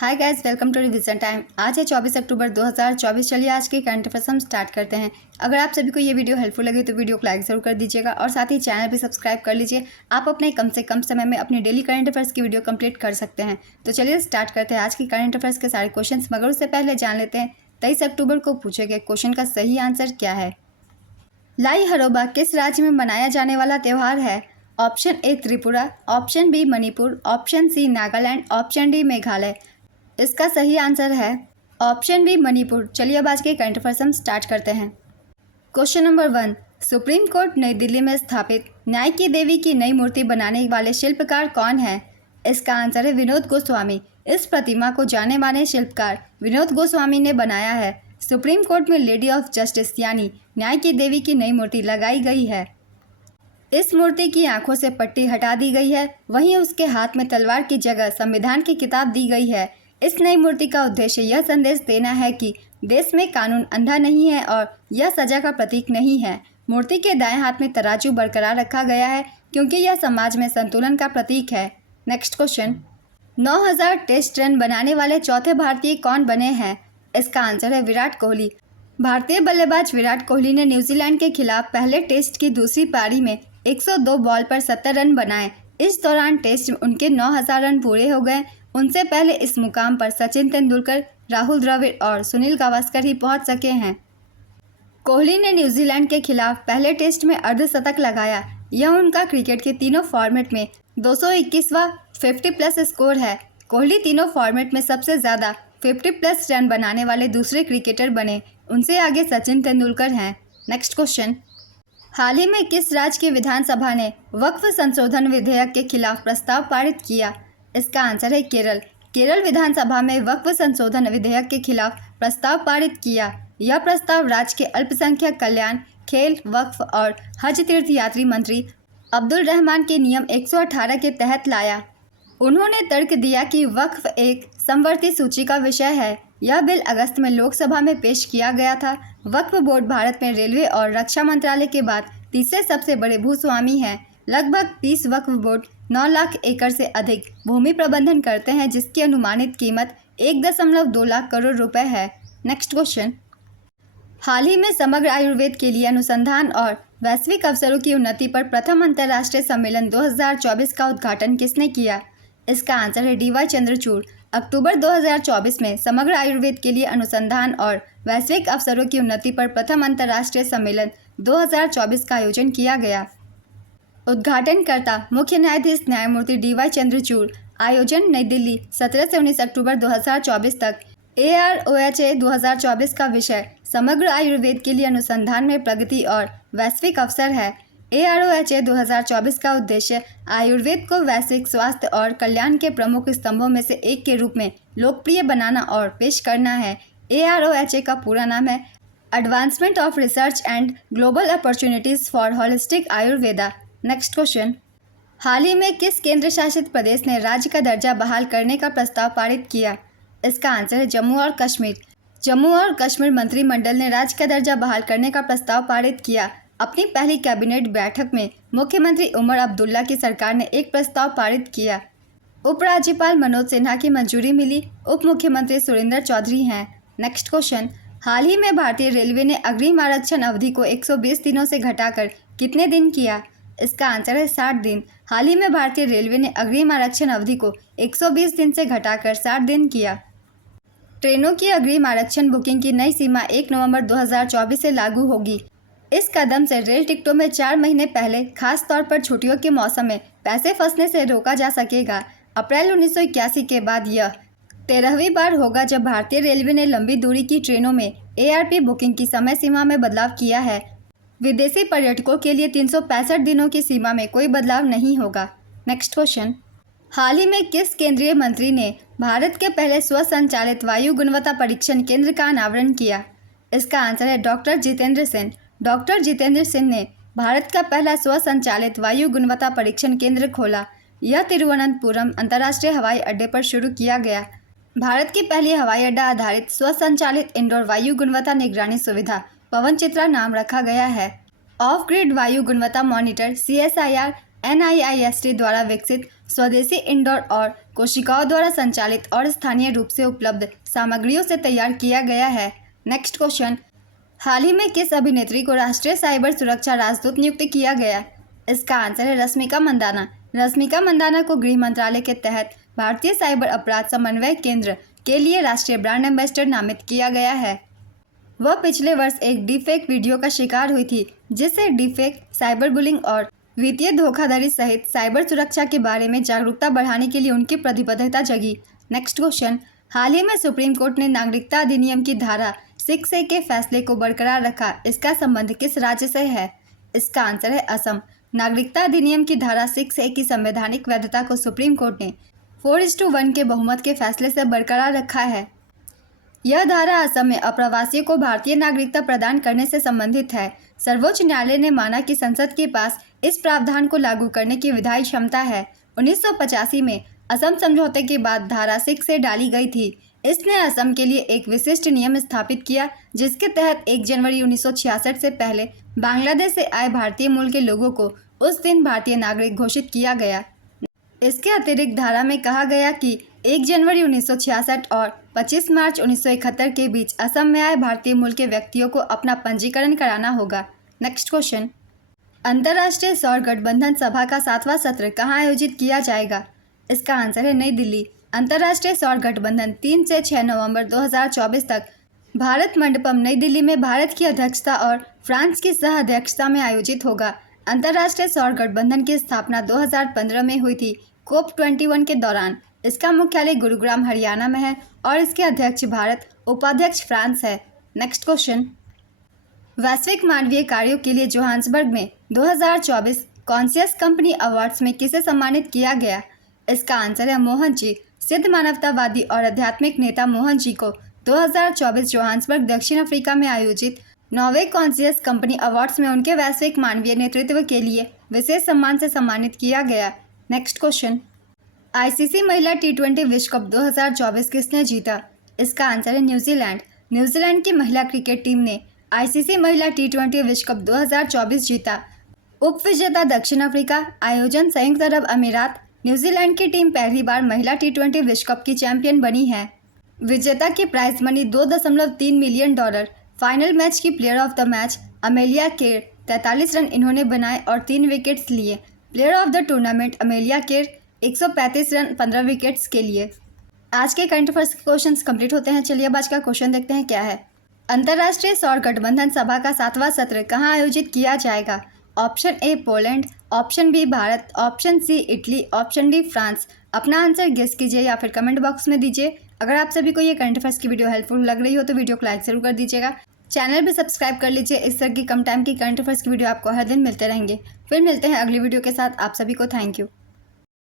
Hi guys, welcome to revision time. आज है 24 अक्टूबर 2024। चलिए आज के करंट अफेयर्स हम स्टार्ट करते हैं। अगर आप सभी को ये वीडियो हेल्पफुल लगे तो वीडियो को लाइक जरूर कर दीजिएगा और साथ ही चैनल भी सब्सक्राइब कर लीजिए। आप अपने कम से कम समय में अपनी डेली करंट अफेयर्स की वीडियो कंप्लीट कर सकते हैं। तो चलिए स्टार्ट करते हैं आज की करंट अफेयर्स के सारे क्वेश्चन, मगर उससे पहले जान लेते हैं 23 अक्टूबर को पूछे गए क्वेश्चन का सही आंसर क्या है। लाई हरोबा किस राज्य में मनाया जाने वाला त्यौहार है? Option A Tripura, option B Manipur, option C Nagaland, option D Meghalaya. इसका सही आंसर है ऑप्शन बी मणिपुर। चलिए अब आज के करंट अफेयर्स हम स्टार्ट करते हैं। क्वेश्चन नंबर 1, सुप्रीम कोर्ट नई दिल्ली में स्थापित न्याय की देवी की नई मूर्ति बनाने वाले शिल्पकार कौन है? इसका आंसर है विनोद गोस्वामी। इस प्रतिमा को जाने माने शिल्पकार विनोद गोस्वामी ने बनाया है। सुप्रीम कोर्ट में लेडी ऑफ जस्टिस यानी न्याय की देवी की नई मूर्ति लगाई गई है। इस मूर्ति की आंखों से पट्टी हटा दी गई है, वहीं उसके हाथ में तलवार की जगह संविधान की किताब दी गई है। इस नई मूर्ति का उद्देश्य यह संदेश देना है कि देश में कानून अंधा नहीं है और यह सजा का प्रतीक नहीं है। मूर्ति के दाएं हाथ में तराजू बरकरार रखा गया है क्योंकि यह समाज में संतुलन का प्रतीक है। नेक्स्ट क्वेश्चन, 9000 टेस्ट रन बनाने वाले चौथे भारतीय कौन बने हैं? इसका आंसर है विराट कोहली। भारतीय बल्लेबाज विराट कोहली ने न्यूजीलैंड के खिलाफ पहले टेस्ट की दूसरी पारी में 102 बॉल पर 70 रन बनाए। इस दौरान टेस्ट में उनके 9000 रन पूरे हो गए। उनसे पहले इस मुकाम पर सचिन तेंदुलकर, राहुल द्रविड़ और सुनील गावस्कर ही पहुंच सके हैं। कोहली ने न्यूजीलैंड के खिलाफ पहले टेस्ट में अर्धशतक लगाया। यह उनका क्रिकेट के तीनों फॉर्मेट में 221वां 50+ स्कोर है। कोहली तीनों फॉर्मेट में सबसे ज़्यादा 50+ रन बनाने वाले दूसरे क्रिकेटर बने। उनसे आगे सचिन तेंदुलकर हैं। नेक्स्ट क्वेश्चन, हाल ही में किस राज्य की विधानसभा ने वक्फ संशोधन विधेयक के खिलाफ प्रस्ताव पारित किया? इसका आंसर है केरल। केरल विधानसभा में वक्फ संशोधन विधेयक के खिलाफ प्रस्ताव पारित किया। यह प्रस्ताव राज्य के अल्पसंख्यक कल्याण, खेल, वक्फ और हज तीर्थ यात्री मंत्री अब्दुल रहमान के नियम 118 के तहत लाया। उन्होंने तर्क दिया कि वक्फ एक समवर्ती सूची का विषय है। यह बिल अगस्त में लोकसभा में पेश किया गया था। वक्फ बोर्ड भारत में रेलवे और रक्षा मंत्रालय के बाद तीसरे सबसे बड़े भूस्वामी हैं। लगभग 30 वक्फ बोर्ड 9 लाख एकड़ से अधिक भूमि प्रबंधन करते हैं, जिसकी अनुमानित कीमत 1.2 लाख करोड़ रुपए है। नेक्स्ट क्वेश्चन, हाल ही में समग्र आयुर्वेद के लिए अनुसंधान और वैश्विक अवसरों की उन्नति पर प्रथम अंतर्राष्ट्रीय सम्मेलन 2024 का उद्घाटन किसने किया? इसका आंसर है DY चंद्रचूड़। अक्टूबर 2024 में समग्र आयुर्वेद के लिए अनुसंधान और वैश्विक अवसरों की उन्नति पर प्रथम अंतर्राष्ट्रीय सम्मेलन 2024 का आयोजन किया गया। उद्घाटनकर्ता मुख्य न्यायाधीश न्यायमूर्ति DY चंद्रचूड़। आयोजन नई दिल्ली 17 से 19 अक्टूबर 2024 तक। AROHA 2024 का विषय समग्र आयुर्वेद के लिए अनुसंधान में प्रगति और वैश्विक अवसर है। AROHA 2024 का उद्देश्य आयुर्वेद को वैश्विक स्वास्थ्य और कल्याण के प्रमुख स्तंभों में से एक के रूप में लोकप्रिय बनाना और पेश करना है। AROHA का पूरा नाम है advancement of research and global opportunities for holistic Ayurveda. Next question, हाल ही में किस केंद्र शासित प्रदेश ने राज्य का दर्जा बहाल करने का प्रस्ताव पारित किया? इसका आंसर है जम्मू और कश्मीर। जम्मू और कश्मीर मंत्रिमंडल ने राज्य का दर्जा बहाल करने का प्रस्ताव पारित किया। अपनी पहली कैबिनेट बैठक में मुख्यमंत्री उमर अब्दुल्ला की सरकार ने एक प्रस्ताव पारित किया। उपराज्यपाल मनोज सिन्हा की मंजूरी मिली। उप मुख्यमंत्री सुरेंद्र चौधरी हैं। नेक्स्ट क्वेश्चन, हाल ही में भारतीय रेलवे ने अग्रिम आरक्षण अवधि को 120 दिनों से घटाकर कितने दिन किया? इसका आंसर है 60 दिन। हाल ही में भारतीय रेलवे ने अग्रिम आरक्षण अवधि को 120 दिन से घटाकर 60 दिन किया। ट्रेनों की अग्रिम आरक्षण बुकिंग की नई सीमा 1 नवंबर 2024 से लागू होगी। इस कदम से रेल टिकटों में 4 महीने पहले खास तौर पर छुट्टियों के मौसम में पैसे फंसने से रोका जा सकेगा। अप्रैल 1981 के बाद यह 13वीं बार होगा जब भारतीय रेलवे ने लंबी दूरी की ट्रेनों में ARP बुकिंग की समय सीमा में बदलाव किया है। विदेशी पर्यटकों के लिए 365 दिनों की सीमा में कोई बदलाव नहीं होगा। नेक्स्ट क्वेश्चन, हाल ही में किस केंद्रीय मंत्री ने भारत के पहले स्वसंचालित वायु गुणवत्ता परीक्षण केंद्र का अनावरण किया? इसका आंसर है डॉक्टर जितेंद्र सिंह। डॉक्टर जितेंद्र सिंह ने भारत का पहला स्वसंचालित वायु गुणवत्ता परीक्षण केंद्र खोला। यह तिरुवनंतपुरम अंतर्राष्ट्रीय हवाई अड्डे पर शुरू किया गया। भारत की पहली हवाई अड्डा आधारित स्वसंचालित इंडोर वायु गुणवत्ता निगरानी सुविधा पवन चित्रा नाम रखा गया है। ऑफ ग्रिड वायु गुणवत्ता मॉनिटर CSIR NIIST द्वारा विकसित स्वदेशी इंडोर और कोशिकाओं द्वारा संचालित और स्थानीय रूप से उपलब्ध सामग्रियों से तैयार किया गया है। नेक्स्ट क्वेश्चन, हाल ही में किस अभिनेत्री को राष्ट्रीय साइबर सुरक्षा राजदूत नियुक्त किया गया? इसका आंसर है रश्मिका मंदाना। रश्मिका मंदाना को गृह मंत्रालय के तहत भारतीय साइबर अपराध समन्वय केंद्र के लिए राष्ट्रीय ब्रांड एम्बेसडर नामित किया गया है। वह पिछले वर्ष एक डीफेक वीडियो का शिकार हुई थी, जिससे डीफेक, साइबर बुलिंग और वित्तीय धोखाधड़ी सहित साइबर सुरक्षा के बारे में जागरूकता बढ़ाने के लिए उनकी प्रतिबद्धता जगी। नेक्स्ट क्वेश्चन, हाल ही में सुप्रीम कोर्ट ने नागरिकता अधिनियम की धारा 6A के फैसले को बरकरार रखा। इसका संबंध किस राज्य से है? इसका आंसर है असम। नागरिकता अधिनियम की धारा 6A की संवैधानिक वैधता को सुप्रीम कोर्ट ने 4:1 के बहुमत के फैसले से बरकरार रखा है। यह धारा असम में अप्रवासियों को भारतीय नागरिकता प्रदान करने से संबंधित है। सर्वोच्च न्यायालय ने माना कि संसद के पास इस प्रावधान को लागू करने की विधायी क्षमता है। 1985 में असम समझौते के बाद धारा 6A डाली गई थी। इसने असम के लिए एक विशिष्ट नियम स्थापित किया, जिसके तहत 1 जनवरी 1966 से पहले बांग्लादेश से आए भारतीय मूल के लोगों को उस दिन भारतीय नागरिक घोषित किया गया। इसके अतिरिक्त धारा में कहा गया कि 1 जनवरी 1966 और 25 मार्च 1971 के बीच असम में आए भारतीय मूल के व्यक्तियों को अपना पंजीकरण कराना होगा। नेक्स्ट क्वेश्चन, अंतर्राष्ट्रीय सौर गठबंधन सभा का 7वां सत्र कहाँ आयोजित किया जाएगा? इसका आंसर है नई दिल्ली। अंतर्राष्ट्रीय सौर गठबंधन 3 से 6 नवंबर 2024 तक भारत मंडपम नई दिल्ली में भारत की अध्यक्षता और फ्रांस की सह अध्यक्षता में आयोजित होगा। अंतर्राष्ट्रीय सौर गठबंधन की स्थापना 2015 में हुई थी, COP21 के दौरान। इसका मुख्यालय गुरुग्राम हरियाणा में है और इसके अध्यक्ष भारत, उपाध्यक्ष फ्रांस है। नेक्स्ट क्वेश्चन, वैश्विक मानवीय कार्यों के लिए जोहान्सबर्ग में 2024 कॉन्शियस कंपनी अवार्ड्स में किसे सम्मानित किया गया? इसका आंसर है मोहन जी। सिद्ध मानवतावादी और आध्यात्मिक नेता मोहन जी को 2024 जोहान्सबर्ग, दक्षिण अफ्रीका में आयोजित 9वें कॉन्शियस कंपनी अवार्ड्स में उनके वैश्विक मानवीय नेतृत्व के लिए विशेष सम्मान से सम्मानित किया गया। नेक्स्ट क्वेश्चन, ICC महिला T20 विश्व कप 2024 किसने जीता? इसका आंसर है न्यूजीलैंड। न्यूजीलैंड की महिला क्रिकेट टीम ने ICC महिला T20 विश्व कप 2024 जीता। उप विजेता दक्षिण अफ्रीका, आयोजन संयुक्त अरब अमीरात। न्यूजीलैंड की टीम पहली बार महिला T20 विश्व कप की चैंपियन बनी है। विजेता की prize money $2.3 million. Final match की player of the match Amelia Kerr, 43 run इन्होंने बनाए और 3 विकेट्स लिए। Player of the tournament Amelia Kerr, 135 run 15 wickets के लिए। आज के करंट अफेयर्स के क्वेश्चंस कंप्लीट होते हैं। चलिए अब आज का क्वेश्चन देखते हैं क्या है। अंतर्राष्ट्रीय सौर गठबंधन सभा का 7वां सत्र कहाँ आयोजित किया जाएगा? Option A Poland, option B Bharat, option C Italy, option D France. अपना आंसर गेस कीजिए या फिर कमेंट बॉक्स में दीजिए। अगर आप सभी को ये करंट अफेयर्स की वीडियो हेल्पफुल लग रही हो तो वीडियो को लाइक जरूर कर दीजिएगा। चैनल भी सब्सक्राइब कर लीजिए। इस तरह की कम टाइम की करंट अफेयर्स की वीडियो आपको हर दिन मिलते रहेंगे। फिर मिलते हैं अगली वीडियो के साथ। आप सभी को थैंक यू।